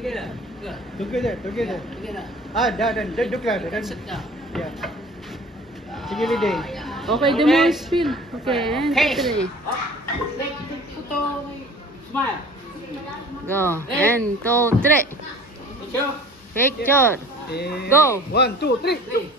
Together. Dan dukla. Yeah. Sige, Liday. Okay, the more spin. Okay, and 2, 3. Smile. Go. And 2, 3. Picture. Go. 1, 2, 3.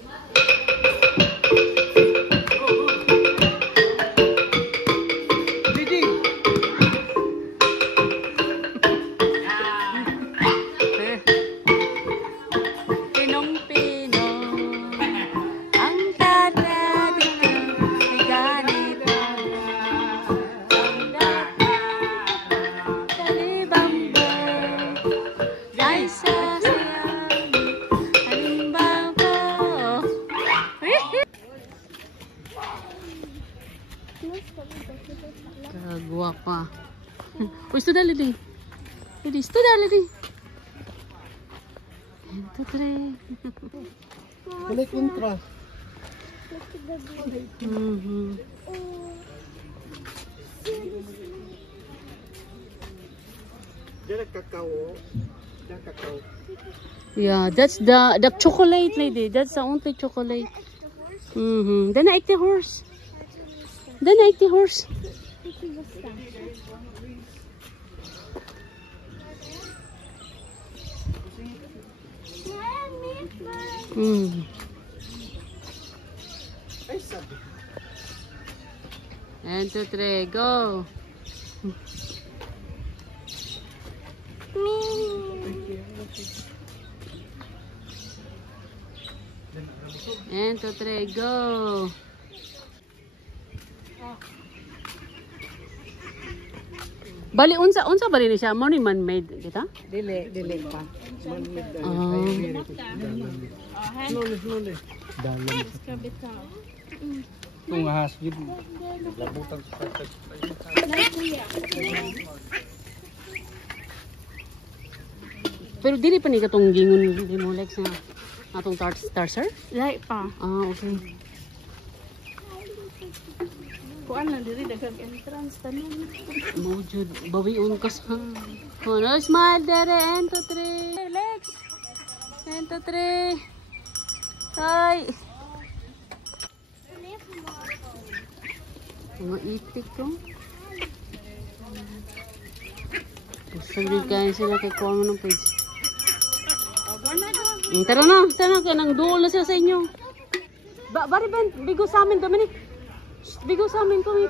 Guapa. Oh, estuda, Lidi. Estuda, Lidi. 1, 2, 3. Kulay kontra. Dia kakao. Yeah, that's the chocolate, lady. That's the only chocolate. Then I eat the horse. And 2, 3, go. And 2, 3, go. Bali unsa bali ni siya mo ni man-made kita? Dili pa. Man-made. Slowly. Dalam. Kung ahas gid labutan sa Pero dili pa ni katong gingon di mo like sa atong tartar? Right pa. Ah, okay. Kuan na diri daghang entrance tanan. Mojud bawion ka sa. Kuno smile dere and 2, 3. Legs. And 2, 3. Hi. Mga itik ko. Gusto kain sila kay kuha mo ng page. Tara na kaya nang duol na sila sa inyo. Bari ba, bigo sa amin, Dominic. Bigo sa amin, kami.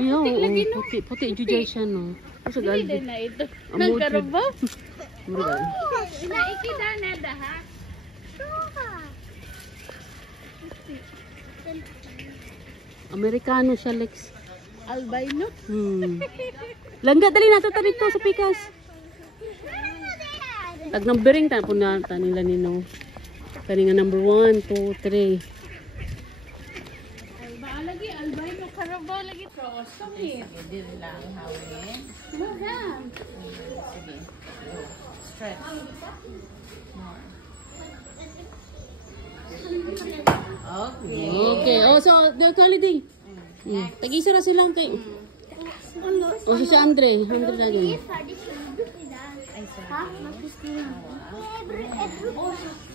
Iyo, puti jujay siya, no. Kasi Hindi na ito. Nagkaroba? Murag. Naikida na daha. Amerikano siya, Lex. Albino? Langga, dali na ito dito sa pikas. Tag numbering ta po na nila nino. Kani nga number 1, 2, 3. Lagi albino karaba lagi cross. Sige, dili lang hawin. Sige. Stretch. More. Okay. Oh, so the holiday. Tag-isa ra silang kay. O si Andre na din.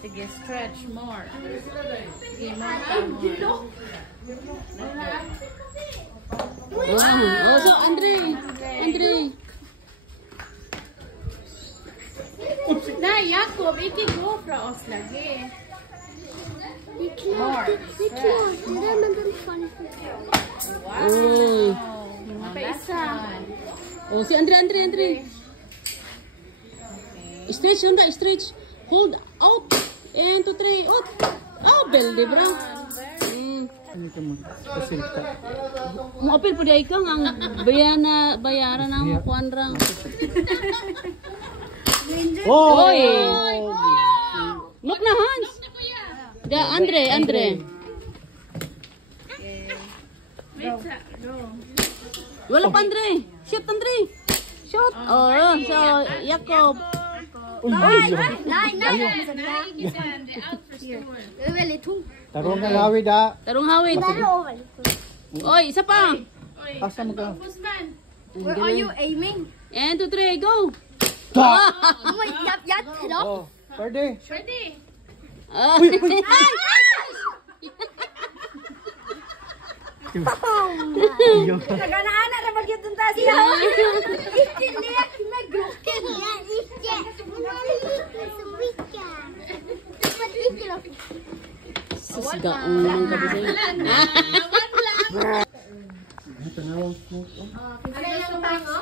Sige, stretch more. Sige, more. Oh, so Andre. Na, Jakob, go fra oss lagi. More. Wow. Isa. Oh, si Andre. Stretch. Hold out. And 2, 3. Out. Oh, belly, bro. Ano ka mo? Pasilta. Mo apil po di ka ang bayaran na mo kuan ra. Oy. Look na Hans. Da Andre. Wala pa Andre. Shoot Andre. Oh, so Jacob. Tarong na lawid ah. Tarong hawid. Oy, isa pa. Asa mo ka? Where are you aiming? And 2, 3, go. Ta! Oh my god, head off. Oh, pwede. Ah. Nagana-ana na magyud ta siya. Istiyak nagrukin. Sasgaon ng gabi sa'yo. Ano yung tango?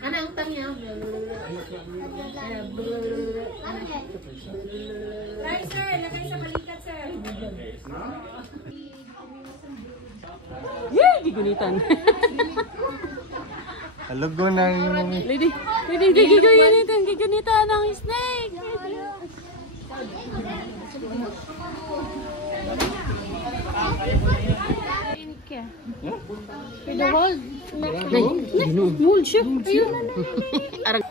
Ano yung tango? Ano yung tango? Right, sir. Lagay sa balikat, sir. Yay! Gigunitan. Halago na yung Lady, gigunitan. Gigunitan ng snake. Mold siya. Arang.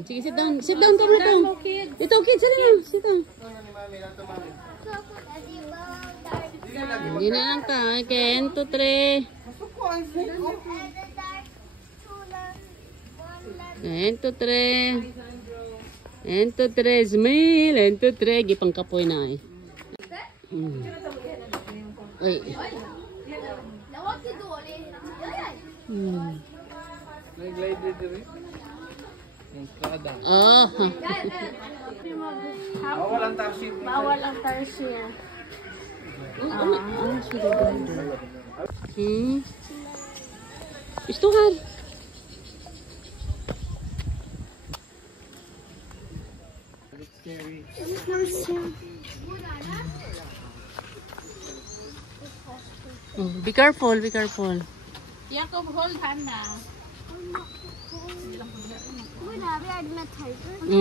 Sige, sit down. Sit down, Tomato. Ito, kids, sit down. Sit down. Hindi na lang ta. Okay, 1, 2, 3. 1, 2, 3. 1, 2, 3. Smile. 1, 2, 3. Gipang kapoy na eh. Ay. nag-glide dito rin. Entrada. Oh. Bawal ang tarsier. Bawal ang tarsier. Istukan. Be careful, be careful. Jacob, hold hand now.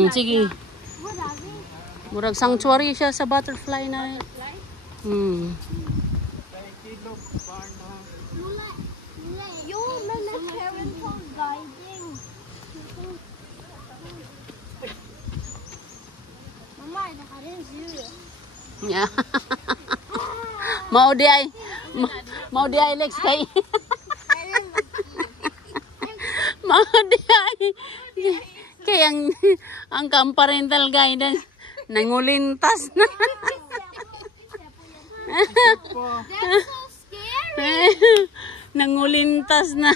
Sige. Murag sanctuary siya sa butterfly na. Yeah. Mau di ay Lex kay. Mau di ay kay ang parental guidance nangulintas na. Nangulintas na.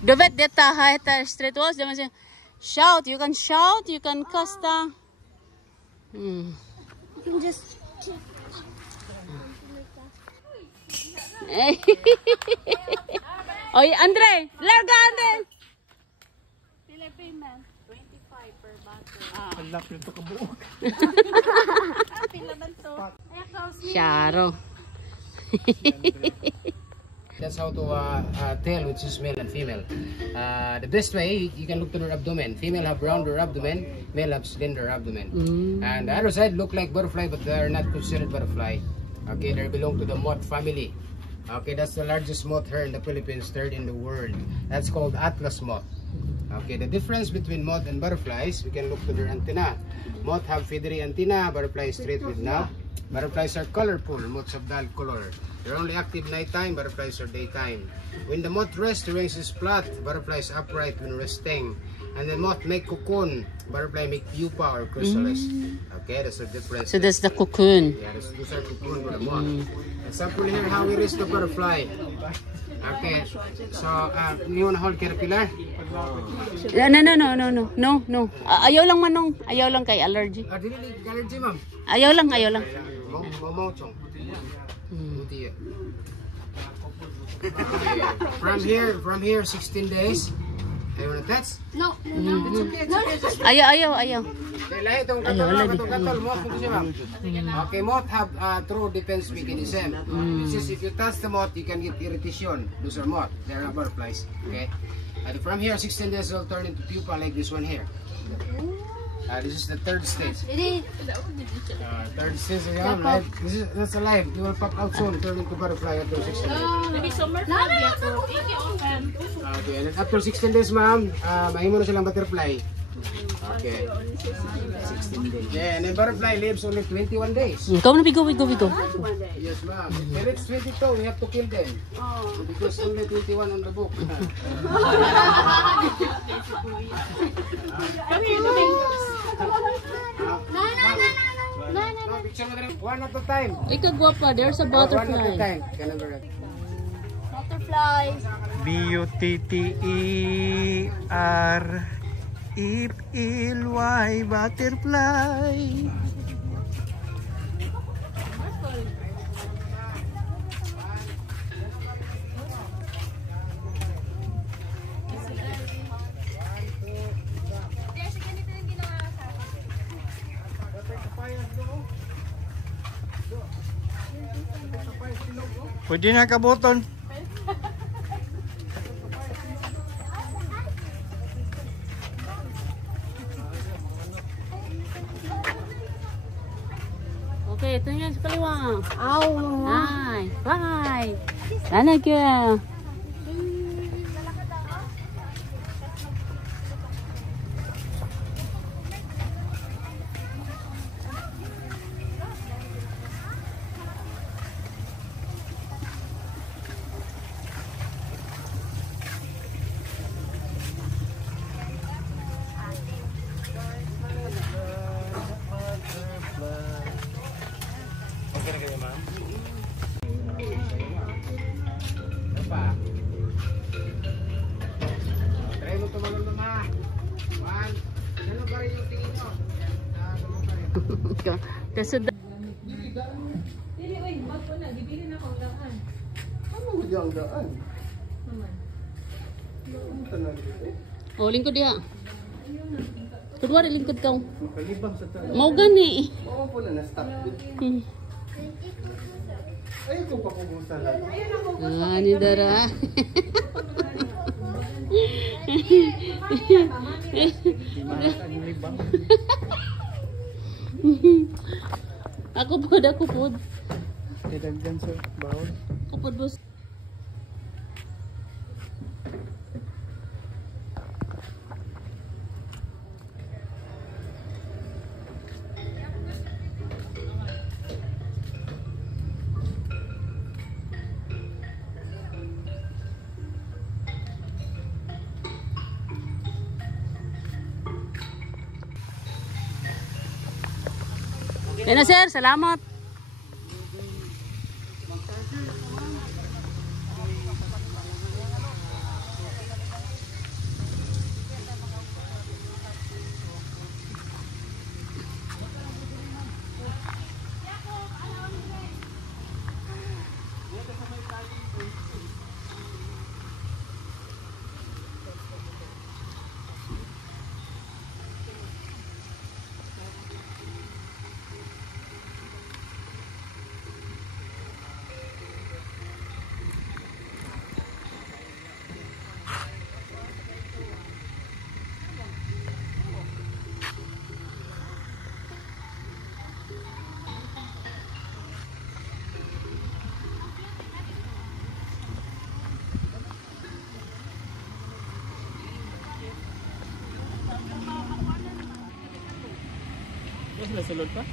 Dapat deta haita straight was dia macam shout, you can kasta. You can just Oy, Andre, larga Andre. Philippine man. 25 per bottle. Palap yung to kabuok. Pila man to. Sharo. That's how to tell which is male and female. The best way, you can look to their abdomen. Female have rounder abdomen, male have slender abdomen. And the other side look like butterfly, but they are not considered butterfly. Okay, they belong to the moth family. Okay, that's the largest moth here in the Philippines, third in the world. That's called Atlas moth. Okay, the difference between moth and butterflies, we can look to their antenna. Moth have feathery antenna, butterflies straight with knob. Butterflies are colorful, moths have dull color. They're only active nighttime, butterflies are daytime. When the moth rests, the wings is flat, butterflies upright when resting. And the moth make cocoon, butterfly make pupa or chrysalis. Okay, that's the difference. So that's the cocoon. Yeah, these are cocoon for the moth. Example here, how we raise the butterfly. Okay, so you want to hold caterpillar? No. Ayaw lang manong, ayaw lang kay allergy. Dili allergy, ma'am. Ayaw lang. Mo chong. Okay. From here 16 days. You wanna touch? No. Ayaw. Okay, lahi itong katol, moth mo siya, ma'am. Okay, moth have true defense mechanism. Which is if you touch the moth, you can get irritation. Those are moth. They are not butterflies. Okay. And from here 16 days, it will turn into pupa like this one here. This is the third stage. Third stage is alive. That's alive. It will pop out soon, turn into butterfly after 16 days. Okay, and then after 16 days, ma'am, mahimo na silang butterfly. Okay. 16 days. Yeah, and then butterfly lives only 21 days. Come na, bigo. Yes, ma'am. When it's 22, we have to kill them. Because only 21 on the book. One at a time. Ikaw guwapa, there's a One at a butterfly. time. Butterflies. B-U-T-T-E-R-F-L-Y butterfly. Pwede na kabuton. Okay, ito yan sa kaliwa. Ow. Ay, bye. Lalag ka. Try mo tumalon na, ma. One. Ano pa rin yung tingin mo? Kasod. Ang daan. O, lingkod diha. Kedua lingkod ka. Makalibang sa tayo. Mau gani. Oo po na na-stop. Ay, kung pa kumusta lang. Ni Dara. Ako pod. Idagdan sa bawal. Ako pod, boss. Yan na, sir. Salamat. Mas nasulod pa?